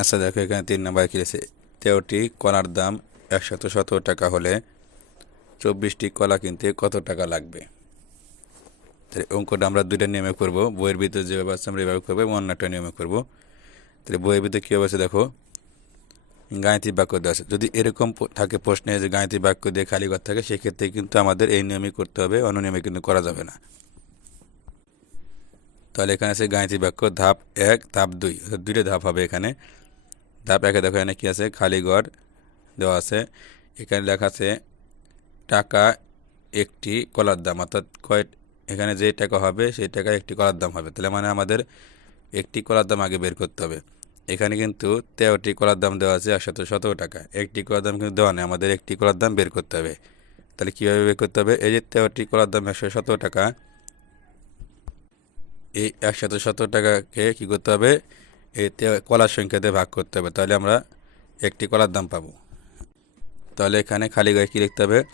আচ্ছা দেখো, এখানে তিন নাম্বার কি আছে? তেরোটি কলার দাম একশত সতেরো টাকা হলে চব্বিশটি কলা কিনতে কত টাকা লাগবে? তাহলে অঙ্কটা আমরা দুইটা নিয়মে করব। বইয়ের ভিতরে যেভাবে আছে আমরা এভাবে করব এবং অন্য একটা নিয়মে করব। তাহলে বইয়ের ভিতরে কীভাবে আছে দেখো? গাণিতিক বাক্য দেওয়া আছে। যদি এরকম থাকে প্রশ্নে যে গাণিতিক বাক্য দিয়ে খালি ঘর থাকে, সেক্ষেত্রে কিন্তু আমাদের এই নিয়মই করতে হবে, অন্য নিয়মে কিন্তু করা যাবে না। তাহলে এখানে আছে গাণিতিক বাক্য ধাপ এক, ধাপ দুই দুইটা ধাপ হবে এখানে। ধাপ একে দেখো, এখানে কী আছে? খালি ঘর দেওয়া আছে। এখানে লেখা আছে, টাকা একটি কলার দাম। অর্থাৎ কয় এখানে যে টাকা হবে, সেই টাকা একটি কলার দাম হবে। তাহলে মানে আমাদের একটি কলার দাম আগে বের করতে হবে। এখানে কিন্তু তেরোটি কলার দাম দেওয়া আছে একশত সতেরো টাকা। একটি কলার দাম কিন্তু দেওয়া নেই, আমাদের একটি কলার দাম বের করতে হবে। তাহলে কীভাবে বের করতে হবে? এই যে তেরোটি কলার দাম একশো সতেরো টাকা, এই একশত সতেরো টাকাকে কী করতে হবে? এই তে- কলার সংখ্যাতে ভাগ করতে হবে। তাহলে আমরা একটি কলার দাম পাবো। তাহলে এখানে খালি ঘরে কী লিখতে হবে?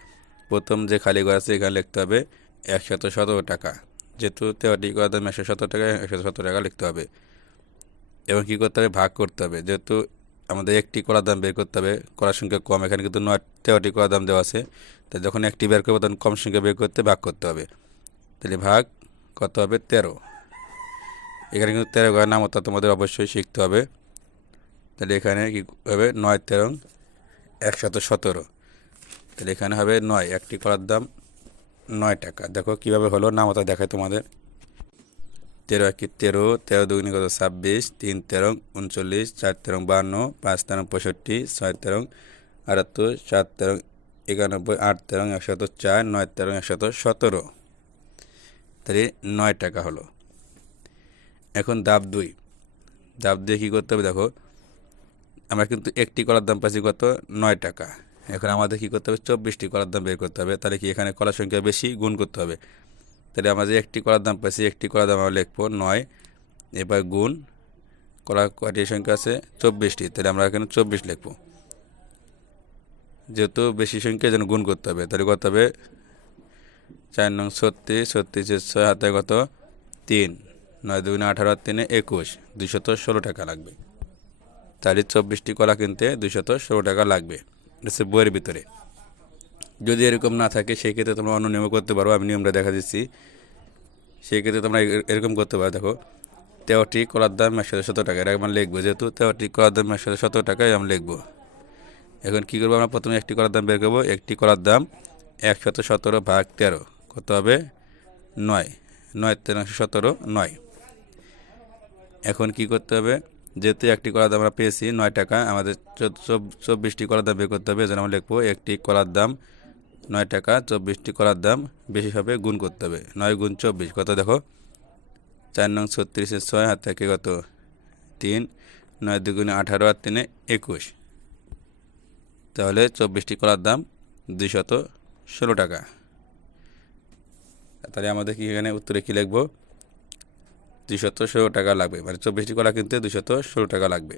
প্রথম যে খালি ঘর আছে, এখানে লিখতে হবে একশত সতেরো টাকা। যেহেতু তেরোটি কলার দাম একশো সতেরো টাকা একশো সতেরো টাকা লিখতে হবে। এবং কী করতে হবে? ভাগ করতে হবে। যেহেতু আমাদের একটি কলার দাম বের করতে হবে, কলার সংখ্যা কম, এখানে কিন্তু নয়, তেরোটি কলার দাম দেওয়া আছে। তাই যখন একটি বের করব, তখন কম সংখ্যা বের করতে ভাগ করতে হবে। তাহলে ভাগ কত হবে? তেরো। এখানে কিন্তু তেরো ঘরের নাম, অর্থাৎ তোমাদের অবশ্যই শিখতে হবে। তাহলে এখানে কী হবে? নয় তেরো, একশত সতেরো। তাহলে এখানে হবে নয়, একটি কলার দাম নয় টাকা। দেখো কীভাবে হলো নামতা দেখায় তোমাদের। তেরো একি তেরো তেরো দুগুনি কত? ছাব্বিশ। তিন তেরো, উনচল্লিশ। চার তেরো বান্ন পাঁচ তেরো, পঁয়ষট্টি। ছয় তেরো, আটাত্তর। সাত তেরো, একানব্বই। আট তেরো, একশত চার। নয় তেরো, একশত সতেরো। তাহলে নয় টাকা হলো। এখন দাব দুই। দাব দিয়ে কী করতে হবে? দেখো, আমরা কিন্তু একটি কলার দাম পাচ্ছি কত? নয় টাকা। এখন আমাদের কী করতে হবে? চব্বিশটি কলার দাম বের করতে হবে। তাহলে কি এখানে কলার সংখ্যা বেশি গুণ করতে হবে? তাহলে আমরা যে একটি কলার দাম পাচ্ছি, একটি কলার দাম আমরা লিখব নয়, এবার গুণ। কলা কয়টি সংখ্যা আছে চব্বিশটি। তাহলে আমরা এখানে চব্বিশ লিখব। যেহেতু বেশি সংখ্যা যেন গুণ করতে হবে। তাহলে কত হবে? চার নং ছত্রিশ, ছত্রিশের ছয় হাতে কত? তিন। নয় দুগুণে আঠারো তিনে একুশ দুইশত ষোলো টাকা লাগবে। তাহলে চব্বিশটি কলা কিনতে দুইশত ষোলো টাকা লাগবে। এটা বইয়ের ভিতরে। যদি এরকম না থাকে, সেই ক্ষেত্রে তোমরা অন্য নিয়ম করতে পারো। আমি নিয়মটা দেখা দিচ্ছি। সেই ক্ষেত্রে তোমরা এরকম করতে পারো। দেখো, তেরোটি কলার দাম একশো সতেরো টাকা। এটা আমরা লিখব, যেহেতু তেরোটি কলার দাম একশো সতেরো টাকায় আমরা লিখব। এখন কী করব আমরা? প্রথমে একটি কলার দাম বের করব। একটি কলার দাম একশত সতেরো ভাগ তেরো। কত হবে? নয়। নয় তেরো সতেরো, নয়। এখন কি করতে হবে? যেহেতু একটি কলার দাম আমরা পেয়েছি নয় টাকা, আমাদের চব্বিশটি কলার দাম বের করতে হবে যেন আমরা লিখব একটি কলার দাম নয় টাকা, চব্বিশটি কলার দাম বেশি হবে গুণ করতে হবে, নয় গুণ চব্বিশ, কত দেখো? চার নং ছত্রিশের ছয়, হাত থেকে কত? তিন, নয় দুগুণে আঠারো, আর তিনে একুশ। তাহলে চব্বিশটি কলার দাম দুইশত ষোলো টাকা। তাহলে আমাদের কি এখানে উত্তরে কী লিখব? দুইশত ষোলো টাকা লাগবে। মানে চব্বিশটি কলা কিনতে দুইশত ষোলো টাকা লাগবে।